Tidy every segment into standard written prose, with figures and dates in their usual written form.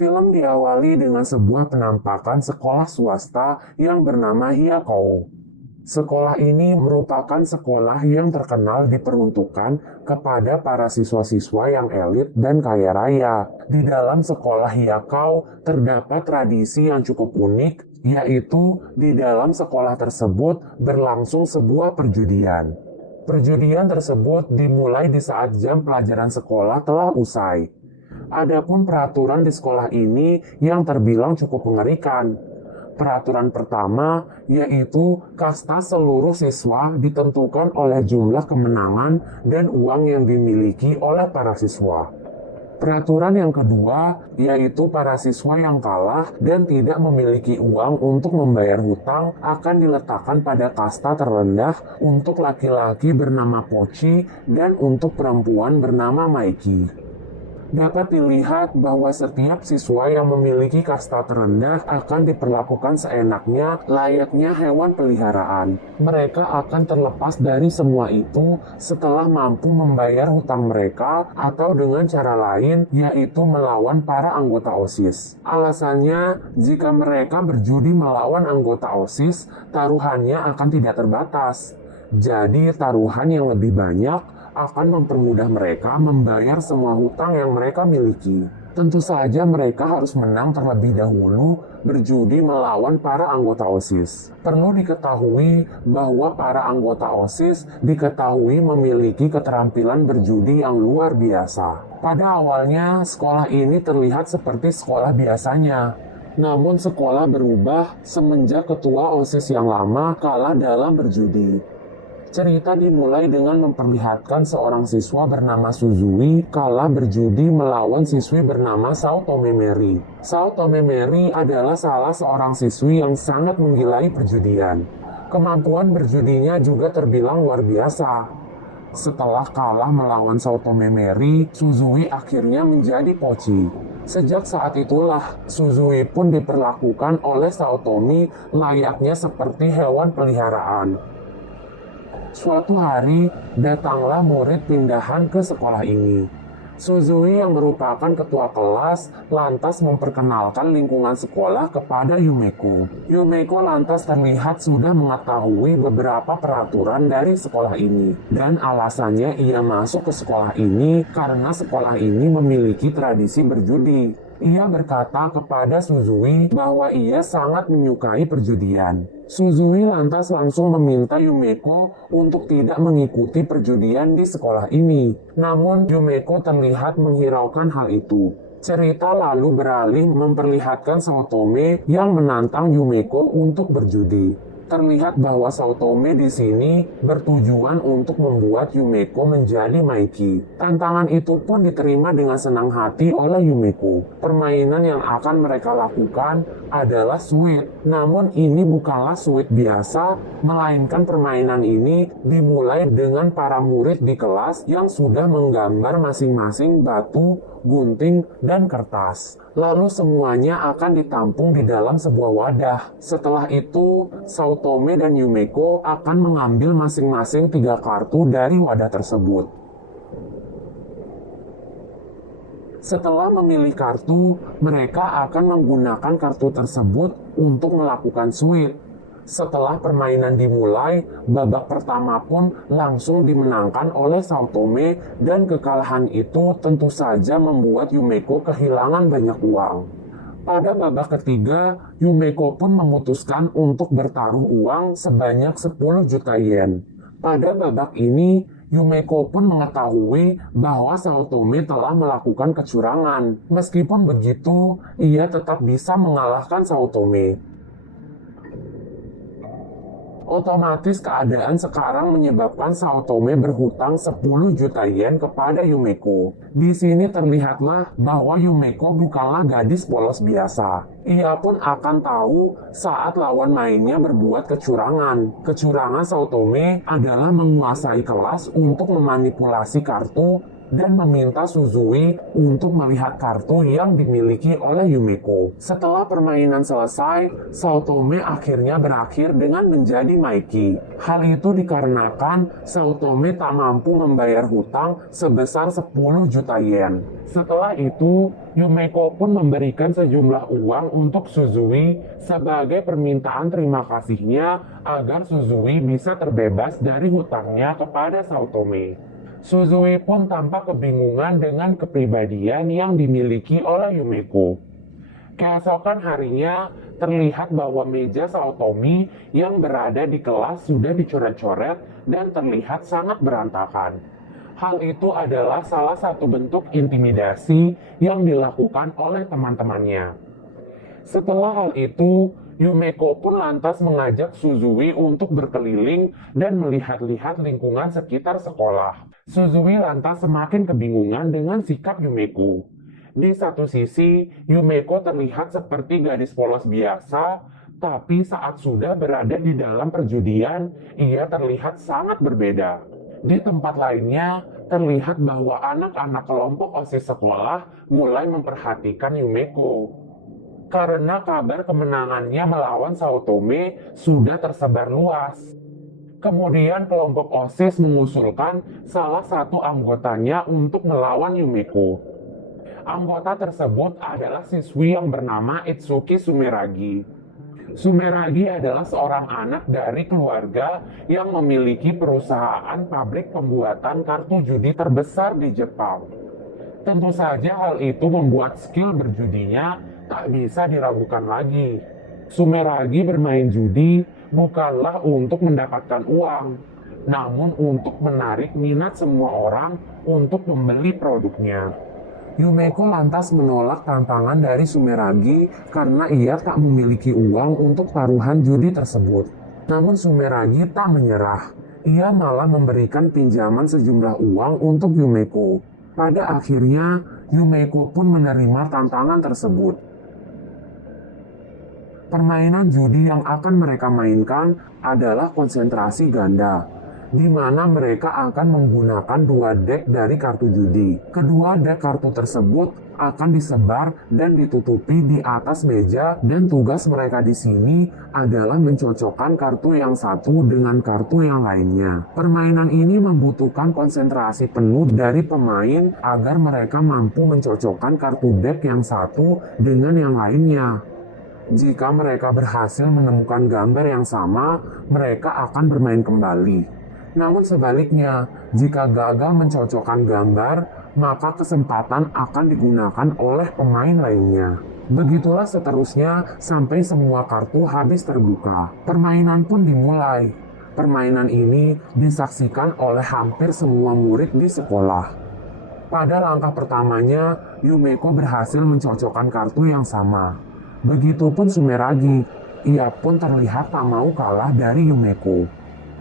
Film diawali dengan sebuah penampakan sekolah swasta yang bernama Hyakou. Sekolah ini merupakan sekolah yang terkenal diperuntukkan kepada para siswa-siswa yang elit dan kaya raya. Di dalam sekolah Hyakou terdapat tradisi yang cukup unik, yaitu di dalam sekolah tersebut berlangsung sebuah perjudian. Perjudian tersebut dimulai di saat jam pelajaran sekolah telah usai. Adapun peraturan di sekolah ini yang terbilang cukup mengerikan. Peraturan pertama yaitu kasta seluruh siswa ditentukan oleh jumlah kemenangan dan uang yang dimiliki oleh para siswa. Peraturan yang kedua yaitu para siswa yang kalah dan tidak memiliki uang untuk membayar hutang akan diletakkan pada kasta terendah untuk laki-laki bernama Poci dan untuk perempuan bernama Maiki. Dapat dilihat bahwa setiap siswa yang memiliki kasta terendah akan diperlakukan seenaknya layaknya hewan peliharaan. Mereka akan terlepas dari semua itu setelah mampu membayar hutang mereka atau dengan cara lain yaitu melawan para anggota OSIS. Alasannya, jika mereka berjudi melawan anggota OSIS, taruhannya akan tidak terbatas. Jadi taruhan yang lebih banyak akan mempermudah mereka membayar semua hutang yang mereka miliki. Tentu saja mereka harus menang terlebih dahulu berjudi melawan para anggota OSIS. Perlu diketahui bahwa para anggota OSIS diketahui memiliki keterampilan berjudi yang luar biasa. Pada awalnya, sekolah ini terlihat seperti sekolah biasanya. Namun sekolah berubah semenjak ketua OSIS yang lama kalah dalam berjudi. Cerita dimulai dengan memperlihatkan seorang siswa bernama Suzui kalah berjudi melawan siswi bernama Sao Tome Mary. Sao Tome Mary adalah salah seorang siswi yang sangat menggilai perjudian. Kemampuan berjudinya juga terbilang luar biasa. Setelah kalah melawan Sao Tome Mary, Suzui akhirnya menjadi Poci. Sejak saat itulah, Suzui pun diperlakukan oleh Sao Tome layaknya seperti hewan peliharaan. Suatu hari, datanglah murid pindahan ke sekolah ini. Suzui yang merupakan ketua kelas lantas memperkenalkan lingkungan sekolah kepada Yumeko. Yumeko lantas terlihat sudah mengetahui beberapa peraturan dari sekolah ini. Dan alasannya ia masuk ke sekolah ini karena sekolah ini memiliki tradisi berjudi. Ia berkata kepada Suzui bahwa ia sangat menyukai perjudian. Suzui lantas langsung meminta Yumeko untuk tidak mengikuti perjudian di sekolah ini. Namun Yumeko terlihat menghiraukan hal itu. Cerita lalu beralih memperlihatkan Sao Tome yang menantang Yumeko untuk berjudi. Terlihat bahwa Sao Tome di sini bertujuan untuk membuat Yumeko menjadi Maiki. Tantangan itu pun diterima dengan senang hati oleh Yumeko. Permainan yang akan mereka lakukan adalah suit. Namun ini bukanlah suit biasa, melainkan permainan ini dimulai dengan para murid di kelas yang sudah menggambar masing-masing batu, gunting, dan kertas. Lalu semuanya akan ditampung di dalam sebuah wadah. Setelah itu, Sao Tome dan Yumeko akan mengambil masing-masing 3 kartu dari wadah tersebut. Setelah memilih kartu, mereka akan menggunakan kartu tersebut untuk melakukan suit. Setelah permainan dimulai, babak pertama pun langsung dimenangkan oleh Sao Tome dan kekalahan itu tentu saja membuat Yumeko kehilangan banyak uang. Pada babak ketiga, Yumeko pun memutuskan untuk bertaruh uang sebanyak 10 juta yen. Pada babak ini, Yumeko pun mengetahui bahwa Sao Tome telah melakukan kecurangan. Meskipun begitu, ia tetap bisa mengalahkan Sao Tome. Otomatis keadaan sekarang menyebabkan Sao Tome berhutang 10 juta yen kepada Yumeko. Di sini terlihatlah bahwa Yumeko bukanlah gadis polos biasa. Ia pun akan tahu saat lawan mainnya berbuat kecurangan. Kecurangan Sao Tome adalah menguasai kelas untuk memanipulasi kartu dan meminta Suzui untuk melihat kartu yang dimiliki oleh Yumeko. Setelah permainan selesai, Saotome akhirnya berakhir dengan menjadi Maiki. Hal itu dikarenakan Saotome tak mampu membayar hutang sebesar 10 juta yen. Setelah itu, Yumeko pun memberikan sejumlah uang untuk Suzui sebagai permintaan terima kasihnya agar Suzui bisa terbebas dari hutangnya kepada Saotome. Suzui pun tampak kebingungan dengan kepribadian yang dimiliki oleh Yumeko. Keesokan harinya, terlihat bahwa meja Saotome yang berada di kelas sudah dicoret-coret dan terlihat sangat berantakan. Hal itu adalah salah satu bentuk intimidasi yang dilakukan oleh teman-temannya. Setelah hal itu, Yumeko pun lantas mengajak Suzui untuk berkeliling dan melihat-lihat lingkungan sekitar sekolah. Suzui lantas semakin kebingungan dengan sikap Yumeko. Di satu sisi, Yumeko terlihat seperti gadis polos biasa, tapi saat sudah berada di dalam perjudian, ia terlihat sangat berbeda. Di tempat lainnya, terlihat bahwa anak-anak kelompok OSIS sekolah mulai memperhatikan Yumeko. Karena kabar kemenangannya melawan Saotome sudah tersebar luas. Kemudian kelompok OSIS mengusulkan salah satu anggotanya untuk melawan Yumeko. Anggota tersebut adalah siswi yang bernama Itsuki Sumeragi. Sumeragi adalah seorang anak dari keluarga yang memiliki perusahaan pabrik pembuatan kartu judi terbesar di Jepang. Tentu saja hal itu membuat skill berjudinya tak bisa diragukan lagi. Sumeragi bermain judi bukanlah untuk mendapatkan uang, namun untuk menarik minat semua orang untuk membeli produknya. Yumeko lantas menolak tantangan dari Sumeragi karena ia tak memiliki uang untuk taruhan judi tersebut. Namun Sumeragi tak menyerah. Ia malah memberikan pinjaman sejumlah uang untuk Yumeko. Pada akhirnya, Yumeko pun menerima tantangan tersebut. Permainan judi yang akan mereka mainkan adalah konsentrasi ganda, di mana mereka akan menggunakan 2 deck dari kartu judi. Kedua deck kartu tersebut akan disebar dan ditutupi di atas meja, dan tugas mereka di sini adalah mencocokkan kartu yang satu dengan kartu yang lainnya. Permainan ini membutuhkan konsentrasi penuh dari pemain agar mereka mampu mencocokkan kartu deck yang satu dengan yang lainnya. Jika mereka berhasil menemukan gambar yang sama, mereka akan bermain kembali. Namun sebaliknya, jika gagal mencocokkan gambar, maka kesempatan akan digunakan oleh pemain lainnya. Begitulah seterusnya sampai semua kartu habis terbuka. Permainan pun dimulai. Permainan ini disaksikan oleh hampir semua murid di sekolah. Pada langkah pertamanya, Yumeko berhasil mencocokkan kartu yang sama. Begitupun Sumeragi, ia pun terlihat tak mau kalah dari Yumeko.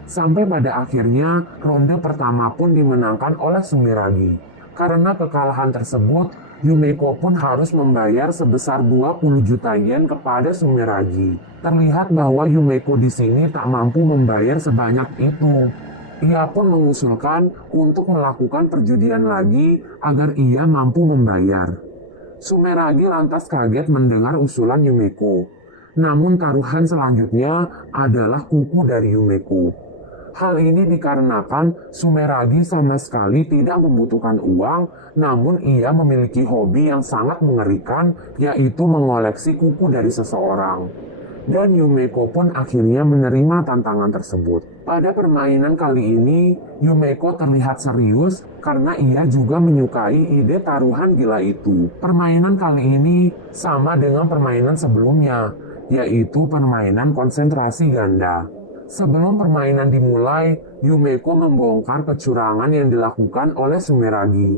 Sampai pada akhirnya, ronde pertama pun dimenangkan oleh Sumeragi. Karena kekalahan tersebut, Yumeko pun harus membayar sebesar 20 juta yen kepada Sumeragi. Terlihat bahwa Yumeko di sini tak mampu membayar sebanyak itu. Ia pun mengusulkan untuk melakukan perjudian lagi agar ia mampu membayar. Sumeragi lantas kaget mendengar usulan Yumeko. Namun taruhan selanjutnya adalah kuku dari Yumeko. Hal ini dikarenakan Sumeragi sama sekali tidak membutuhkan uang, namun ia memiliki hobi yang sangat mengerikan, yaitu mengoleksi kuku dari seseorang. Dan Yumeko pun akhirnya menerima tantangan tersebut. Pada permainan kali ini, Yumeko terlihat serius karena ia juga menyukai ide taruhan gila itu. Permainan kali ini sama dengan permainan sebelumnya, yaitu permainan konsentrasi ganda. Sebelum permainan dimulai, Yumeko membongkar kecurangan yang dilakukan oleh Sumeragi.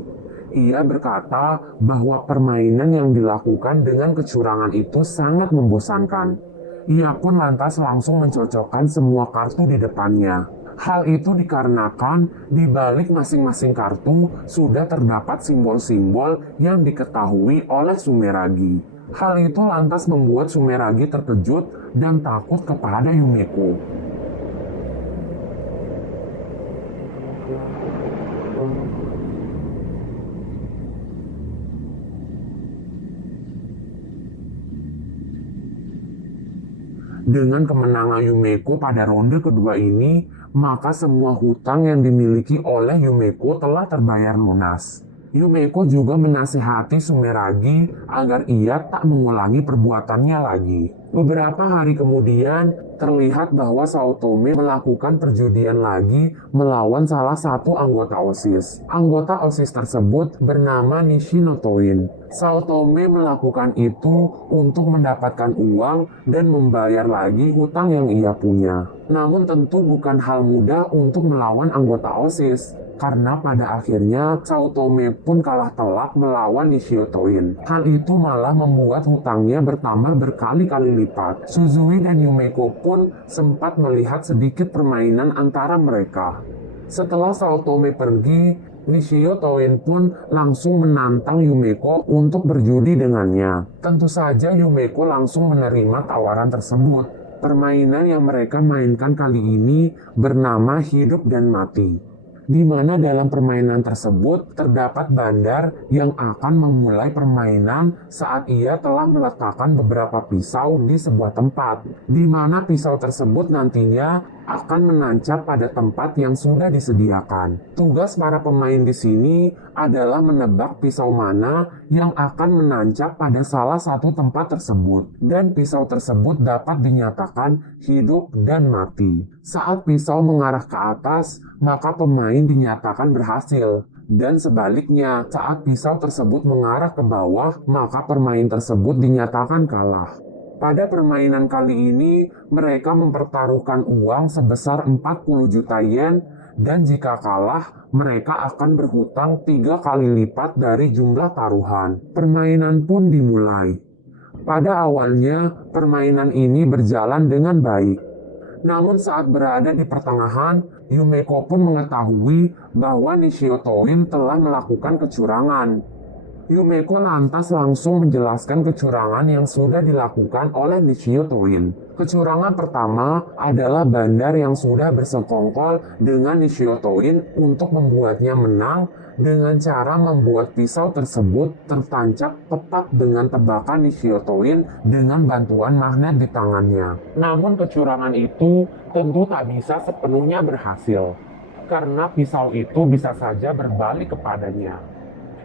Ia berkata bahwa permainan yang dilakukan dengan kecurangan itu sangat membosankan. Ia pun lantas langsung mencocokkan semua kartu di depannya. Hal itu dikarenakan di balik masing-masing kartu sudah terdapat simbol-simbol yang diketahui oleh Sumeragi. Hal itu lantas membuat Sumeragi terkejut dan takut kepada Yumeko. Dengan kemenangan Yumeko pada ronde kedua ini, maka semua hutang yang dimiliki oleh Yumeko telah terbayar lunas. Yumeko juga menasihati Sumeragi agar ia tak mengulangi perbuatannya lagi. Beberapa hari kemudian, terlihat bahwa Saotome melakukan perjudian lagi melawan salah satu anggota OSIS. Anggota OSIS tersebut bernama Nishinotoin. Saotome melakukan itu untuk mendapatkan uang dan membayar lagi hutang yang ia punya. Namun tentu bukan hal mudah untuk melawan anggota OSIS. Karena pada akhirnya Saotome pun kalah telak melawan Nishiotoin. Hal itu malah membuat hutangnya bertambah berkali-kali lipat. Suzui dan Yumeko pun sempat melihat sedikit permainan antara mereka. Setelah Saotome pergi, Nishiotoin pun langsung menantang Yumeko untuk berjudi dengannya. Tentu saja Yumeko langsung menerima tawaran tersebut. Permainan yang mereka mainkan kali ini bernama Hidup dan Mati, di mana dalam permainan tersebut terdapat bandar yang akan memulai permainan saat ia telah meletakkan beberapa pisau di sebuah tempat, di mana pisau tersebut nantinya akan menancap pada tempat yang sudah disediakan. Tugas para pemain di sini adalah menebak pisau mana yang akan menancap pada salah satu tempat tersebut, dan pisau tersebut dapat dinyatakan hidup dan mati. Saat pisau mengarah ke atas, maka pemain dinyatakan berhasil. Dan sebaliknya, saat pisau tersebut mengarah ke bawah, maka pemain tersebut dinyatakan kalah. Pada permainan kali ini, mereka mempertaruhkan uang sebesar 40 juta yen, dan jika kalah, mereka akan berhutang 3 kali lipat dari jumlah taruhan. Permainan pun dimulai. Pada awalnya, permainan ini berjalan dengan baik. Namun saat berada di pertengahan, Yumeko pun mengetahui bahwa Nishiotoin telah melakukan kecurangan. Yumeko lantas langsung menjelaskan kecurangan yang sudah dilakukan oleh Nishiotoin. Kecurangan pertama adalah bandar yang sudah bersekongkol dengan Nishiotoin untuk membuatnya menang dengan cara membuat pisau tersebut tertancap tepat dengan tebakan Nishiotoin dengan bantuan magnet di tangannya. Namun kecurangan itu tentu tak bisa sepenuhnya berhasil, karena pisau itu bisa saja berbalik kepadanya.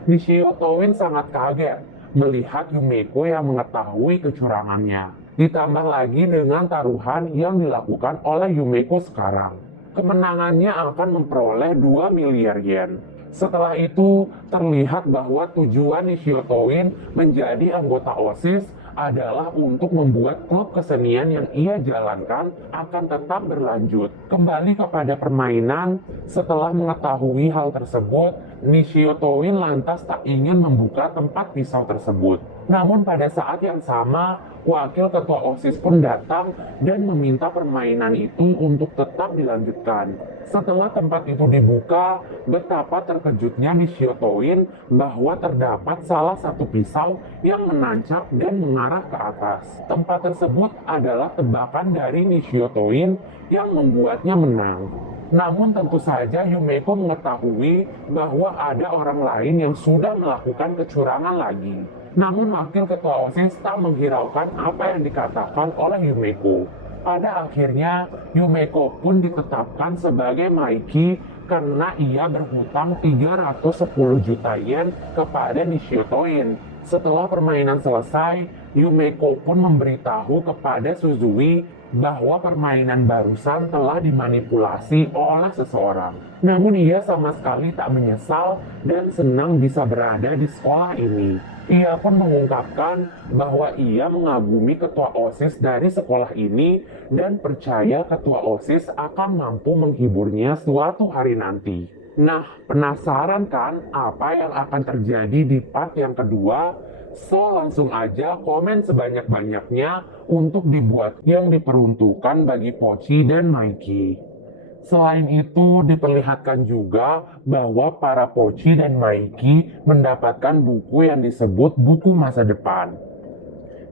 Nishiotoin sangat kaget melihat Yumeko yang mengetahui kecurangannya. Ditambah lagi dengan taruhan yang dilakukan oleh Yumeko sekarang. Kemenangannya akan memperoleh 2 miliar yen. Setelah itu, terlihat bahwa tujuan Nishiotoin menjadi anggota OSIS adalah untuk membuat klub kesenian yang ia jalankan akan tetap berlanjut. Kembali kepada permainan, setelah mengetahui hal tersebut, Nishiotoin lantas tak ingin membuka tempat pisau tersebut. Namun pada saat yang sama, wakil ketua OSIS pun datang dan meminta permainan itu untuk tetap dilanjutkan. Setelah tempat itu dibuka, betapa terkejutnya Nishiotoin bahwa terdapat salah satu pisau yang menancap dan mengarah ke atas. Tempat tersebut adalah tebakan dari Nishiotoin yang membuatnya menang. Namun tentu saja Yumeko mengetahui bahwa ada orang lain yang sudah melakukan kecurangan lagi. Namun wakil ketua OSIS tak menghiraukan apa yang dikatakan oleh Yumeko. Pada akhirnya, Yumeko pun ditetapkan sebagai Maiki karena ia berhutang 310 juta yen kepada Nishiotoin. Setelah permainan selesai, Yumeko pun memberitahu kepada Suzui bahwa permainan barusan telah dimanipulasi oleh seseorang. Namun ia sama sekali tak menyesal dan senang bisa berada di sekolah ini. Ia pun mengungkapkan bahwa ia mengagumi ketua OSIS dari sekolah ini dan percaya ketua OSIS akan mampu menghiburnya suatu hari nanti. Nah, penasaran kan apa yang akan terjadi di part yang kedua? So, langsung aja komen sebanyak-banyaknya untuk dibuat yang diperuntukkan bagi Pochi dan Maiki. Selain itu, diperlihatkan juga bahwa para Pochi dan Maiki mendapatkan buku yang disebut buku masa depan,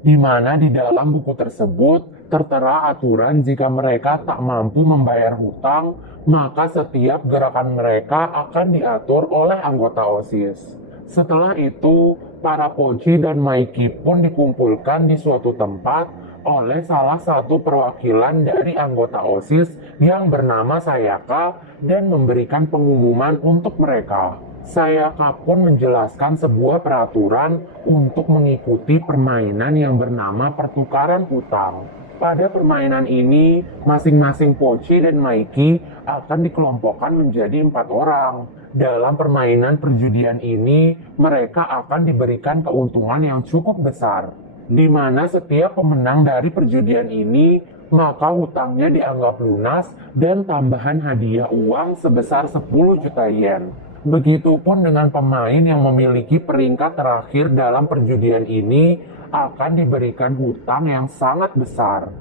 di mana di dalam buku tersebut tertera aturan jika mereka tak mampu membayar hutang, maka setiap gerakan mereka akan diatur oleh anggota OSIS. Setelah itu, para Pochi dan Maiki pun dikumpulkan di suatu tempat, oleh salah satu perwakilan dari anggota OSIS yang bernama Sayaka dan memberikan pengumuman untuk mereka. Sayaka pun menjelaskan sebuah peraturan untuk mengikuti permainan yang bernama pertukaran hutang. Pada permainan ini, masing-masing Pochi dan Maiki akan dikelompokkan menjadi 4 orang. Dalam permainan perjudian ini, mereka akan diberikan keuntungan yang cukup besar, di mana setiap pemenang dari perjudian ini, maka hutangnya dianggap lunas dan tambahan hadiah uang sebesar 10 juta yen. Begitupun dengan pemain yang memiliki peringkat terakhir dalam perjudian ini akan diberikan hutang yang sangat besar.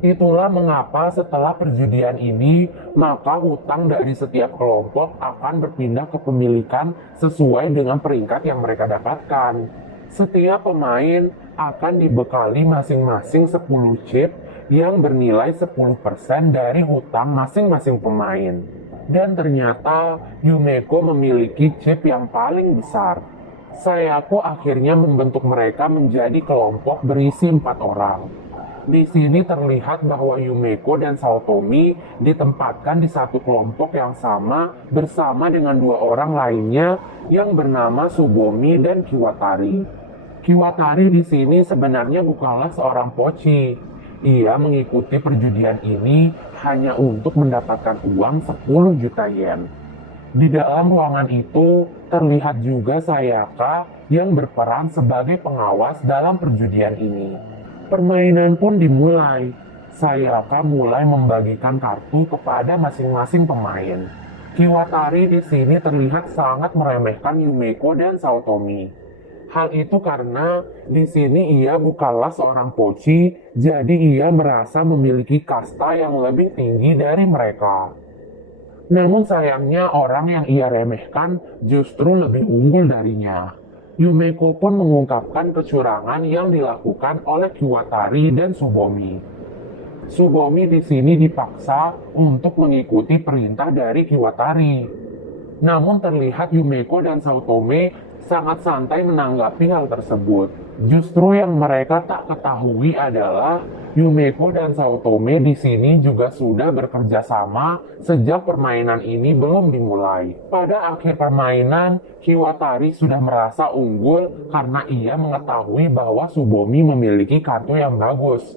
Itulah mengapa setelah perjudian ini, maka hutang dari setiap kelompok akan berpindah kepemilikan sesuai dengan peringkat yang mereka dapatkan. Setiap pemain akan dibekali masing-masing 10 chip yang bernilai 10% dari hutang masing-masing pemain. Dan ternyata Yumeko memiliki chip yang paling besar. Sayako akhirnya membentuk mereka menjadi kelompok berisi 4 orang. Di sini terlihat bahwa Yumeko dan Saotomi ditempatkan di satu kelompok yang sama bersama dengan 2 orang lainnya yang bernama Subomi dan Kiwatari. Kiwatari di sini sebenarnya bukanlah seorang poci. Ia mengikuti perjudian ini hanya untuk mendapatkan uang 10 juta yen. Di dalam ruangan itu terlihat juga Sayaka yang berperan sebagai pengawas dalam perjudian ini. Permainan pun dimulai. Sayaka mulai membagikan kartu kepada masing-masing pemain. Kiwatari di sini terlihat sangat meremehkan Yumeko dan Saotomi. Hal itu karena di sini ia bukanlah seorang poci, jadi ia merasa memiliki kasta yang lebih tinggi dari mereka. Namun sayangnya orang yang ia remehkan justru lebih unggul darinya. Yumeko pun mengungkapkan kecurangan yang dilakukan oleh Kiwatari dan Subomi. Subomi di sini dipaksa untuk mengikuti perintah dari Kiwatari. Namun terlihat Yumeko dan Saotome sangat santai menanggapi hal tersebut. Justru yang mereka tak ketahui adalah Yumeko dan Saotome di sini juga sudah bekerja sama sejak permainan ini belum dimulai. Pada akhir permainan, Kiwatari sudah merasa unggul karena ia mengetahui bahwa Subomi memiliki kartu yang bagus.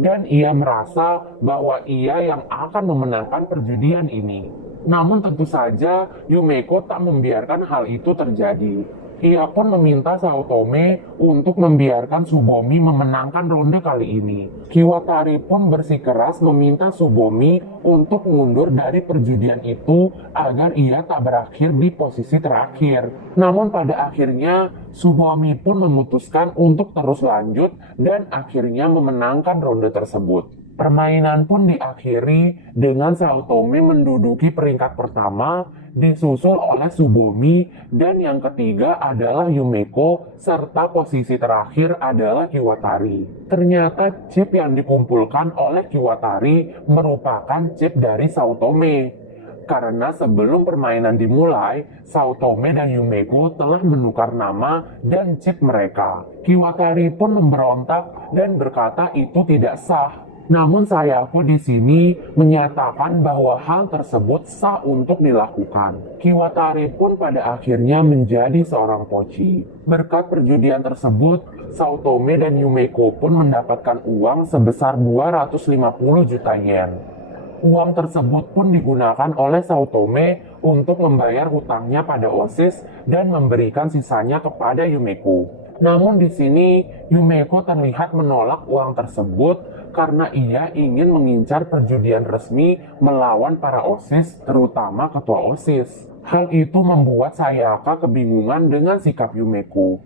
Dan ia merasa bahwa ia yang akan memenangkan perjudian ini. Namun tentu saja Yumeko tak membiarkan hal itu terjadi. Ia pun meminta Saotome untuk membiarkan Subomi memenangkan ronde kali ini. Kiwatari pun bersikeras meminta Subomi untuk mundur dari perjudian itu agar ia tak berakhir di posisi terakhir. Namun pada akhirnya Subomi pun memutuskan untuk terus lanjut dan akhirnya memenangkan ronde tersebut. Permainan pun diakhiri dengan Saotome menduduki peringkat pertama, disusul oleh Subomi, dan yang ketiga adalah Yumeko, serta posisi terakhir adalah Kiwatari. Ternyata chip yang dikumpulkan oleh Kiwatari merupakan chip dari Saotome. Karena sebelum permainan dimulai, Saotome dan Yumeko telah menukar nama dan chip mereka. Kiwatari pun memberontak dan berkata itu tidak sah. Namun Sayako di sini menyatakan bahwa hal tersebut sah untuk dilakukan. Kiwatari pun pada akhirnya menjadi seorang poci. Berkat perjudian tersebut, Saotome dan Yumeko pun mendapatkan uang sebesar 250 juta yen. Uang tersebut pun digunakan oleh Saotome untuk membayar hutangnya pada OSIS dan memberikan sisanya kepada Yumeko. Namun di sini Yumeko terlihat menolak uang tersebut karena ia ingin mengincar perjudian resmi melawan para OSIS, terutama ketua OSIS. Hal itu membuat Sayaka kebingungan dengan sikap Yumeko.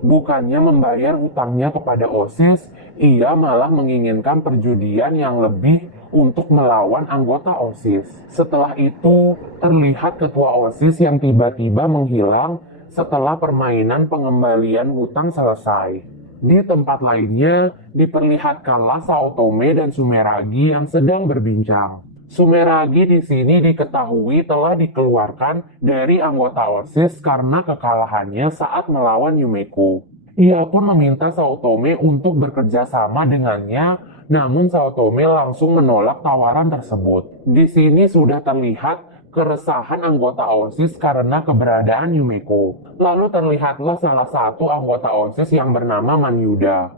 Bukannya membayar hutangnya kepada OSIS, ia malah menginginkan perjudian yang lebih untuk melawan anggota OSIS. Setelah itu, terlihat ketua OSIS yang tiba-tiba menghilang setelah permainan pengembalian hutang selesai. Di tempat lainnya, diperlihatkanlah Saotome dan Sumeragi yang sedang berbincang. Sumeragi di sini diketahui telah dikeluarkan dari anggota OSIS karena kekalahannya saat melawan Yumeko. Ia pun meminta Saotome untuk bekerja sama dengannya, namun Saotome langsung menolak tawaran tersebut. Di sini sudah terlihat keresahan anggota OSIS karena keberadaan Yumeko. Lalu terlihatlah salah satu anggota OSIS yang bernama Manyuda.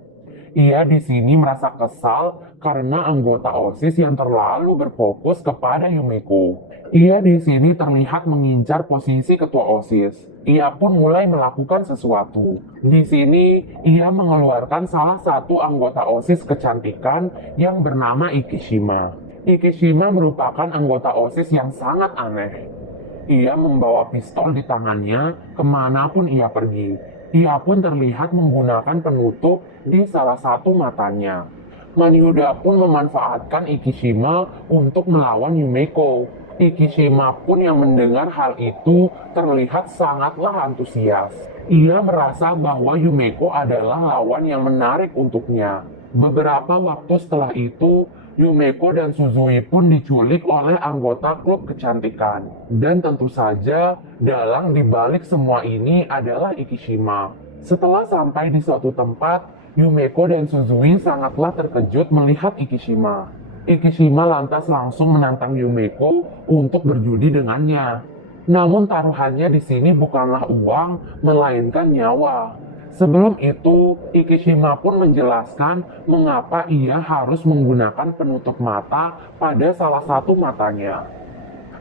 Ia di sini merasa kesal karena anggota OSIS yang terlalu berfokus kepada Yumeko. Ia di sini terlihat mengincar posisi ketua OSIS. Ia pun mulai melakukan sesuatu. Di sini, ia mengeluarkan salah satu anggota OSIS kecantikan yang bernama Ikishima. Ikishima merupakan anggota OSIS yang sangat aneh. Ia membawa pistol di tangannya kemanapun ia pergi. Ia pun terlihat menggunakan penutup di salah satu matanya. Manyuda pun memanfaatkan Ikishima untuk melawan Yumeko. Ikishima pun yang mendengar hal itu terlihat sangatlah antusias. Ia merasa bahwa Yumeko adalah lawan yang menarik untuknya. Beberapa waktu setelah itu, Yumeko dan Suzui pun diculik oleh anggota klub kecantikan. Dan tentu saja, dalang dibalik semua ini adalah Ikishima. Setelah sampai di suatu tempat, Yumeko dan Suzui sangatlah terkejut melihat Ikishima. Ikishima lantas langsung menantang Yumeko untuk berjudi dengannya. Namun taruhannya di sini bukanlah uang, melainkan nyawa. Sebelum itu, Ikishima pun menjelaskan mengapa ia harus menggunakan penutup mata pada salah satu matanya.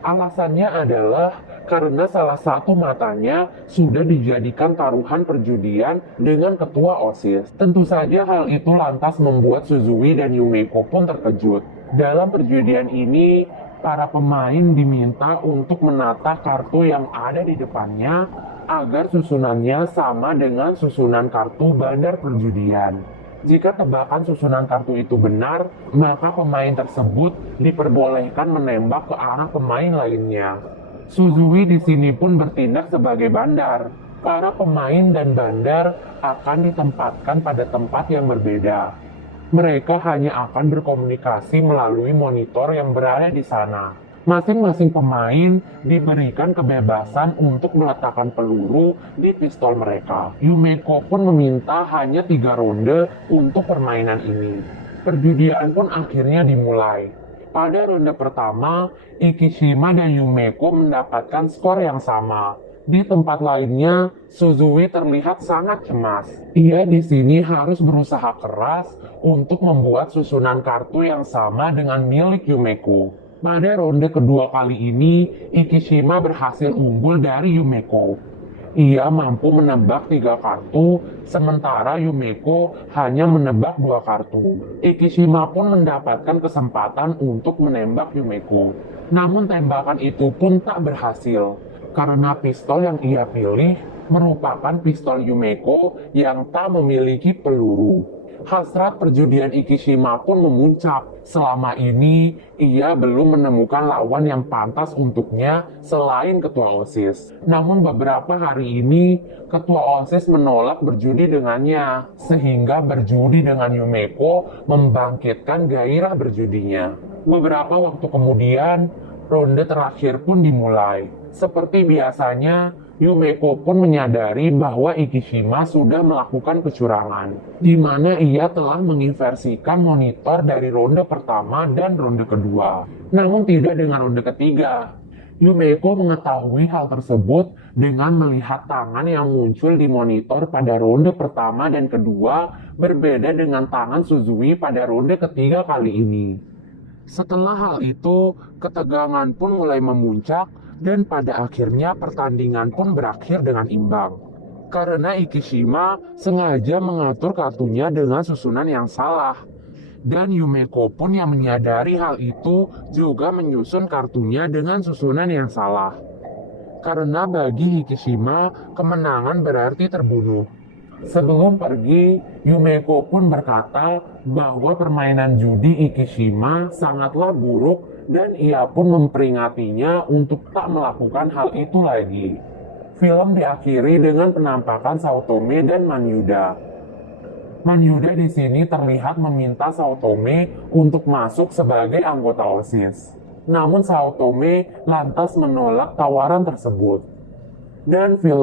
Alasannya adalah karena salah satu matanya sudah dijadikan taruhan perjudian dengan ketua OSIS. Tentu saja hal itu lantas membuat Suzui dan Yumeko pun terkejut. Dalam perjudian ini, para pemain diminta untuk menata kartu yang ada di depannya agar susunannya sama dengan susunan kartu bandar perjudian. Jika tebakan susunan kartu itu benar, maka pemain tersebut diperbolehkan menembak ke arah pemain lainnya. Suzui di sini pun bertindak sebagai bandar. Para pemain dan bandar akan ditempatkan pada tempat yang berbeda. Mereka hanya akan berkomunikasi melalui monitor yang berada di sana. Masing-masing pemain diberikan kebebasan untuk meletakkan peluru di pistol mereka. Yumeko pun meminta hanya 3 ronde untuk permainan ini. Perjudian pun akhirnya dimulai. Pada ronde pertama, Ikishima dan Yumeko mendapatkan skor yang sama. Di tempat lainnya, Suzui terlihat sangat cemas. Ia di sini harus berusaha keras untuk membuat susunan kartu yang sama dengan milik Yumeko. Pada ronde kedua kali ini, Ikishima berhasil unggul dari Yumeko. Ia mampu menebak 3 kartu, sementara Yumeko hanya menebak 2 kartu. Ikishima pun mendapatkan kesempatan untuk menembak Yumeko. Namun tembakan itu pun tak berhasil, karena pistol yang ia pilih merupakan pistol Yumeko yang tak memiliki peluru. Hasrat perjudian Ikishima pun memuncak. Selama ini, ia belum menemukan lawan yang pantas untuknya selain ketua OSIS. Namun beberapa hari ini, ketua OSIS menolak berjudi dengannya, sehingga berjudi dengan Yumeko membangkitkan gairah berjudinya. Beberapa waktu kemudian, ronde terakhir pun dimulai. Seperti biasanya, Yumeko pun menyadari bahwa Ikishima sudah melakukan kecurangan, di mana ia telah menginversikan monitor dari ronde pertama dan ronde kedua. Namun tidak dengan ronde ketiga. Yumeko mengetahui hal tersebut dengan melihat tangan yang muncul di monitor pada ronde pertama dan kedua berbeda dengan tangan Suzui pada ronde ketiga kali ini. Setelah hal itu, ketegangan pun mulai memuncak dan pada akhirnya pertandingan pun berakhir dengan imbang. Karena Ikishima sengaja mengatur kartunya dengan susunan yang salah. Dan Yumeko pun yang menyadari hal itu juga menyusun kartunya dengan susunan yang salah. Karena bagi Ikishima, kemenangan berarti terbunuh. Sebelum pergi, Yumeko pun berkata bahwa permainan judi Ikishima sangatlah buruk dan ia pun memperingatinya untuk tak melakukan hal itu lagi. Film diakhiri dengan penampakan Saotome dan Manyuda. Manyuda di sini terlihat meminta Saotome untuk masuk sebagai anggota OSIS. Namun Saotome lantas menolak tawaran tersebut. Dan film